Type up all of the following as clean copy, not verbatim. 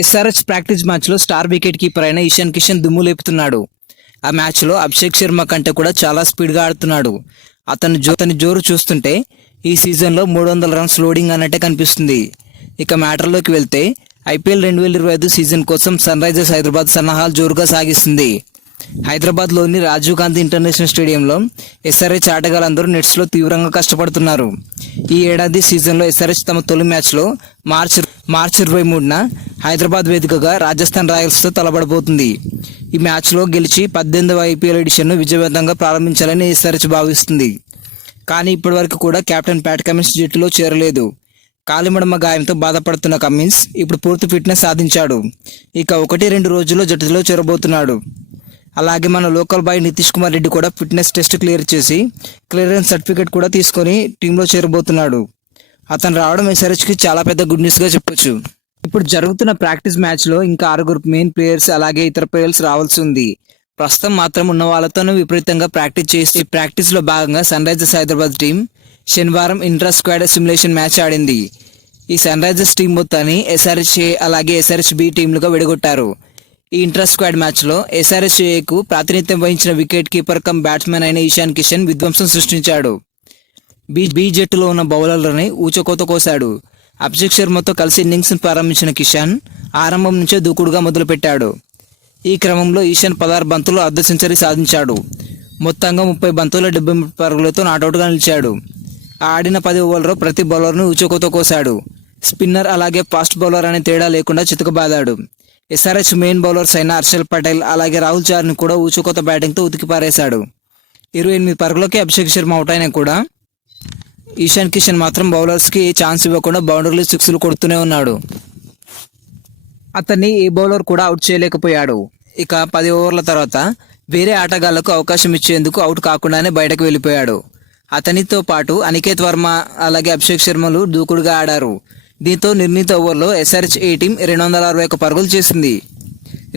SRH practice మ్యాచ్లో star wicket keeper అయిన ఇషాన్ కిషన్ దుమ్ము లేపుతున్నాడు. ఆ మ్యాచ్లో అభిషేక్ శర్మ కంటే కూడా చాలా స్పీడ్గా ఆడుతున్నాడు. అతని జోరు చూస్తుంటే ఈ సీజన్లో 300 రన్స్ లోడింగ్ అన్నట్టే కనిపిస్తుంది. ఇక మ్యాటర్లోకి వెళ్తే ఐపీఎల్ 2025 సీజన్ కోసం సన్ రైజర్స్ హైదరాబాద్ సన్నాహాలు జోరుగా సాగిస్తుంది. హైదరాబాద్లోని రాజీవ్ గాంధీ ఇంటర్నేషనల్ స్టేడియంలో ఎస్ఆర్హెచ్ ఆటగాళ్ళందరూ నెట్స్లో తీవ్రంగా కష్టపడుతున్నారు. ఈ ఏడాది సీజన్లో ఎస్ఆర్హెచ్ తమ తొలి మ్యాచ్లో మార్చి 23న హైదరాబాద్ వేదికగా రాజస్థాన్ రాయల్స్తో తలపడబోతుంది. ఈ మ్యాచ్లో గెలిచి 18వ ఐపీఎల్ ఎడిషన్ను విజయవంతంగా ప్రారంభించాలని ఎస్ఆర్హెచ్ భావిస్తుంది. కానీ ఇప్పటివరకు కూడా కెప్టెన్ ప్యాట్ కమిన్స్ జట్టులో చేరలేదు. కాలిమడమ గాయంతో బాధపడుతున్న కమిన్స్ ఇప్పుడు పూర్తి ఫిట్నెస్ సాధించాడు. ఇక 1-2 రోజుల్లో జట్టులో చేరబోతున్నాడు. అలాగే మన లోకల్ బాయ్ నితీష్ కుమార్ రెడ్డి కూడా ఫిట్నెస్ టెస్ట్ క్లియర్ చేసి క్లియరెన్స్ సర్టిఫికేట్ కూడా తీసుకొని టీంలో చేరబోతున్నాడు. అతను రావడం ఎస్ఆర్హెచ్కి చాలా పెద్ద గుడ్ న్యూస్గా చెప్పొచ్చు. ఇప్పుడు జరుగుతున్న ప్రాక్టీస్ మ్యాచ్లో ఇంకా 6 మెయిన్ ప్లేయర్స్ అలాగే ఇతర ప్లేయర్స్ రావాల్సి ఉంది. ప్రస్తుతం మాత్రం ఉన్న వాళ్ళతోనూ విపరీతంగా ప్రాక్టీస్ చేసి ప్రాక్టీస్లో భాగంగా సన్ రైజర్స్ హైదరాబాద్ టీం శనివారం ఇంట్రా స్క్వాడ్ సిమ్యులేషన్ మ్యాచ్ ఆడింది. ఈ సన్ రైజర్స్ టీం మొత్తాన్ని ఎస్ఆర్హెచ్ ఏ అలాగే ఎస్ఆర్హెచ్ బి టీంలుగా విడగొట్టారు. ఈ ఇంట్రా స్క్వాడ్ మ్యాచ్లో ఎస్ఆర్హెచ్ ఏకు ప్రాతినిధ్యం వహించిన వికెట్ కీపర్ కమ్ బ్యాట్స్మెన్ అయిన ఇషాన్ కిషన్ విధ్వంసం సృష్టించాడు. బి జట్టులో ఉన్న బౌలర్లని ఊచకోత కోశాడు. అభిషేక్ శర్మతో కలిసి ఇన్నింగ్స్ ప్రారంభించిన కిషన్ ఆరంభం నుంచే దూకుడుగా మొదలుపెట్టాడు. ఈ క్రమంలో ఇషాన్ 16 బంతుల్లో అర్ధ సెంచరీ సాధించాడు. మొత్తంగా 30 బంతుల్లో 73 పరుగులతో నాటౌట్గా నిలిచాడు. ఆడిన 10 ఓవర్లలో ప్రతి బౌలర్ను ఊచకోత కోశాడు. స్పిన్నర్ అలాగే ఫాస్ట్ బౌలర్ అనే తేడా లేకుండా చితకబాదాడు. ఎస్ఆర్హెచ్ మెయిన్ బౌలర్స్ అయిన హర్షల్ పటేల్ అలాగే రాహుల్ చార్ని కూడా ఊచకోత బ్యాటింగ్తో ఉతికిపారేశాడు. 28 పరుగులకి అభిషేక్ శర్మ అవుట్ అయినా కూడా ఇషాన్ కిషన్ మాత్రం బౌలర్స్కి ఛాన్స్ ఇవ్వకుండా బౌండరీలు సిక్స్లు కొడుతూనే ఉన్నాడు. అతన్ని ఏ బౌలర్ కూడా అవుట్ చేయలేకపోయాడు. ఇక 10 ఓవర్ల తర్వాత వేరే ఆటగాళ్లకు అవకాశం ఇచ్చేందుకు అవుట్ కాకుండానే బయటకు వెళ్ళిపోయాడు. అతనితో పాటు అనికేత్ వర్మ అలాగే అభిషేక్ శర్మలు దూకుడుగా ఆడారు. దీంతో నిర్ణీత ఓవర్లో ఎస్ఆర్హెచ్ ఏ టీం 261 పరుగులు చేసింది.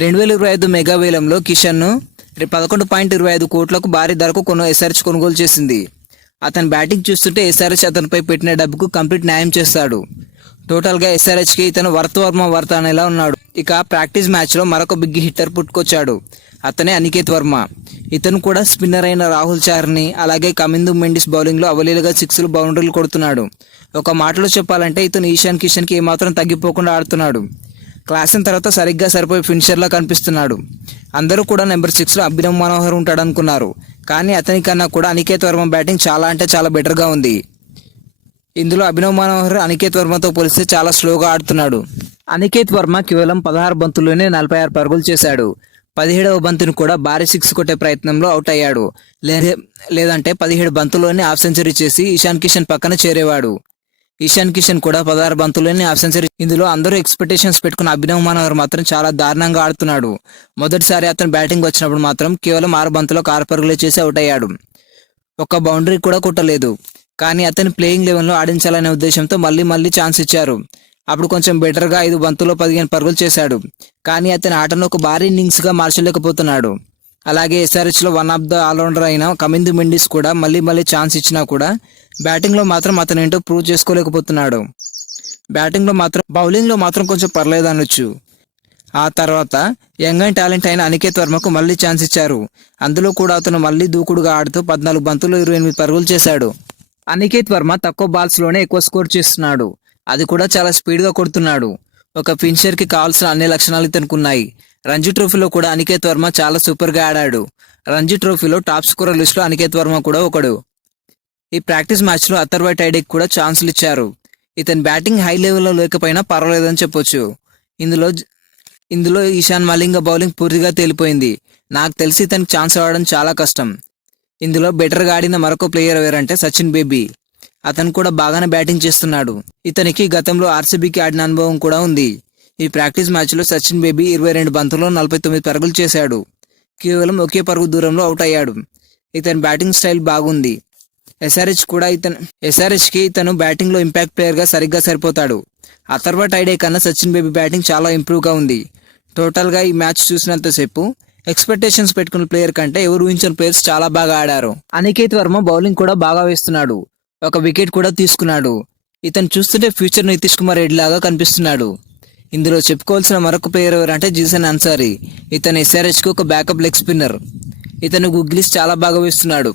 2025 మెగా వేలంలో కిషన్ను 11.25 కోట్లకు భారీ ధరకు ఎస్ఆర్హెచ్ కొనుగోలు చేసింది. అతని బ్యాటింగ్ చూస్తుంటే ఎస్ఆర్హెచ్ అతనిపై పెట్టిన డబ్బుకు కంప్లీట్ న్యాయం చేస్తాడు. టోటల్గా ఎస్ఆర్హెచ్కి ఇతను వర్మ అనేలా ఉన్నాడు. ఇక ప్రాక్టీస్ మ్యాచ్లో మరొక బిగ్ హిట్టర్ పుట్టుకొచ్చాడు. అతనే అనికేత్ వర్మ. ఇతను కూడా స్పిన్నర్ అయిన రాహుల్ చార్ని అలాగే కమిందు మెండిస్ బౌలింగ్లో అవలీలుగా సిక్స్లు బౌండరీలు కొడుతున్నాడు. ఒక మాటలో చెప్పాలంటే ఇతను ఇషాన్ కిషన్కి ఏమాత్రం తగ్గిపోకుండా ఆడుతున్నాడు. క్లాస్ అయిన తర్వాత సరిగ్గా సరిపోయి ఫినిషర్లా కనిపిస్తున్నాడు. అందరూ కూడా నెంబర్ 6లో అభినవ్ మనోహర్ ఉంటాడు అనుకున్నారు. కానీ అతని కన్నా కూడా అనికేత్ వర్మ బ్యాటింగ్ చాలా అంటే చాలా బెటర్గా ఉంది. ఇందులో అభినవ్ మనోహర్ అనికేత్ వర్మతో పోలిస్తే చాలా స్లోగా ఆడుతున్నాడు. అనికేత్ వర్మ కేవలం 16 బంతుల్లోనే 46 పరుగులు చేశాడు. 17వ బంతిని కూడా భారీ సిక్స్ కొట్టే ప్రయత్నంలో అవుట్ అయ్యాడు. లేదంటే 17 బంతుల్లోనే హాఫ్ సెంచరీ చేసి ఇషాన్ కిషన్ పక్కన చేరేవాడు. ఇషాన్ కిషన్ కూడా 16 బంతుల్లోనే హాఫ్ సెంచరీ. ఇందులో అందరూ ఎక్స్పెక్టేషన్స్ పెట్టుకున్న అభినవ్ మనోహర్ మాత్రం చాలా దారుణంగా ఆడుతున్నాడు. మొదటిసారి అతను బ్యాటింగ్ వచ్చినప్పుడు మాత్రం కేవలం 6 బంతులకు 6 పరుగులే చేసి అవుట్ అయ్యాడు. ఒక్క బౌండరీ కూడా కొట్టలేదు. కానీ అతని ప్లేయింగ్ లెవెన్లో ఆడించాలనే ఉద్దేశంతో మళ్ళీ ఛాన్స్ ఇచ్చారు. అప్పుడు కొంచెం బెటర్గా 5 బంతుల్లో 15 పరుగులు చేశాడు. కానీ అతని ఆటను ఒక భారీ ఇన్నింగ్స్గా మార్చలేకపోతున్నాడు. అలాగే ఎస్ఆర్హెచ్లో వన్ ఆఫ్ ద ఆల్రౌండర్ అయిన కమిందు మెండిస్ కూడా మళ్ళీ ఛాన్స్ ఇచ్చినా కూడా బ్యాటింగ్లో మాత్రం అతను ఏంటో ప్రూవ్ చేసుకోలేకపోతున్నాడు. బౌలింగ్లో మాత్రం కొంచెం పర్లేదు అనొచ్చు. ఆ తర్వాత యంగ్ అండ్ టాలెంట్ అయిన అనికేత్ వర్మకు మళ్ళీ ఛాన్స్ ఇచ్చారు. అందులో కూడా అతను మళ్ళీ దూకుడుగా ఆడుతూ 14 బంతుల్లో 28 పరుగులు చేశాడు. అనికేత్ వర్మ తక్కువ బాల్స్లోనే ఎక్కువ స్కోర్ చేస్తున్నాడు. అది కూడా చాలా స్పీడ్గా కొడుతున్నాడు. ఒక ఫినిషర్కి కావాల్సిన అన్ని లక్షణాలు ఇతనికి ఉన్నాయి. రంజీ ట్రోఫీలో కూడా అనికేత్ వర్మ చాలా సూపర్గా ఆడాడు. రంజీ ట్రోఫీలో టాప్ స్కోరర్ లిస్టులో అనికేత్ వర్మ కూడా ఒకడు. ఈ ప్రాక్టీస్ మ్యాచ్లో అథర్వై టైడెక్ కూడా ఛాన్సులు ఇచ్చారు. ఇతని బ్యాటింగ్ హై లెవెల్లో లేకపోయినా పర్వాలేదని చెప్పొచ్చు. ఇందులో ఇషాన్ మలింగ బౌలింగ్ పూర్తిగా తేలిపోయింది. నాకు తెలిసి ఇతనికి ఛాన్స్ ఇవ్వడం చాలా కష్టం. ఇందులో బెటర్గా ఆడిన మరొక ప్లేయర్ ఎవరంటే సచిన్ బేబీ. అతను కూడా బాగానే బ్యాటింగ్ చేస్తున్నాడు. ఇతనికి గతంలో ఆర్సీబీకి ఆడిన అనుభవం కూడా ఉంది. ఈ ప్రాక్టీస్ మ్యాచ్లో సచిన్ బేబీ 22 బంతుల్లో 49 పరుగులు చేశాడు. కేవలం ఒకే పరుగు దూరంలో అవుట్ అయ్యాడు. ఇతని బ్యాటింగ్ స్టైల్ బాగుంది. ఎస్ఆర్హెచ్కి ఇతను బ్యాటింగ్లో ఇంపాక్ట్ ప్లేయర్గా సరిగ్గా సరిపోతాడు. అథర్వ టైడే కన్నా సచిన్ బేబీ బ్యాటింగ్ చాలా ఇంప్రూవ్గా ఉంది. టోటల్గా ఈ మ్యాచ్ చూసినంతసేపు ఎక్స్పెక్టేషన్స్ పెట్టుకున్న ప్లేయర్ కంటే ఎవరు ఊహించిన ప్లేయర్స్ చాలా బాగా ఆడారు. అనికేత్ వర్మ బౌలింగ్ కూడా బాగా వేస్తున్నాడు. ఒక వికెట్ కూడా తీసుకున్నాడు. ఇతను చూస్తుంటే ఫ్యూచర్ నితీష్ కుమార్ రెడ్డి లాగా కనిపిస్తున్నాడు. ఇందులో చెప్పుకోవాల్సిన మరొక ప్లేయర్ ఎవరంటే జీసన్ అన్సారీ. ఇతను ఎస్ఆర్హెచ్కి ఒక బ్యాకప్ లెగ్ స్పిన్నర్. ఇతను గుగ్లీస్ చాలా బాగా వేస్తున్నాడు.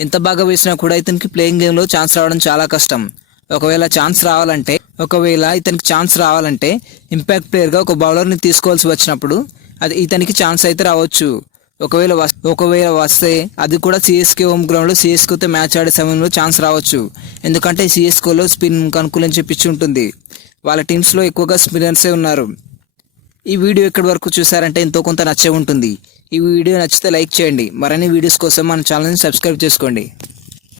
ఎంత బాగా వేసినా కూడా ఇతనికి ప్లేయింగ్ గేమ్లో ఛాన్స్ రావడం చాలా కష్టం. ఒకవేళ ఇతనికి ఛాన్స్ రావాలంటే ఇంపాక్ట్ ప్లేయర్గా ఒక బౌలర్ని తీసుకోవాల్సి వచ్చినప్పుడు అది ఇతనికి ఛాన్స్ అయితే రావచ్చు. ఒకవేళ వస్తే అది కూడా సిఎస్కే హోమ్ గ్రౌండ్లో సిఎస్కేతో మ్యాచ్ ఆడే సమయంలో ఛాన్స్ రావచ్చు. ఎందుకంటే సిఎస్కేలో స్పిన్ అనుకూలం చెప్పించి ఉంటుంది. వాళ్ళ టీమ్స్లో ఎక్కువగా స్పిన్నర్సే ఉన్నారు. ఈ వీడియో ఎక్కడి వరకు చూసారంటే ఎంతో కొంత నచ్చే ఉంటుంది. ఈ వీడియో నచ్చితే లైక్ చేయండి. మరిన్ని వీడియోస్ కోసం మన ఛానల్ని సబ్స్క్రైబ్ చేసుకోండి.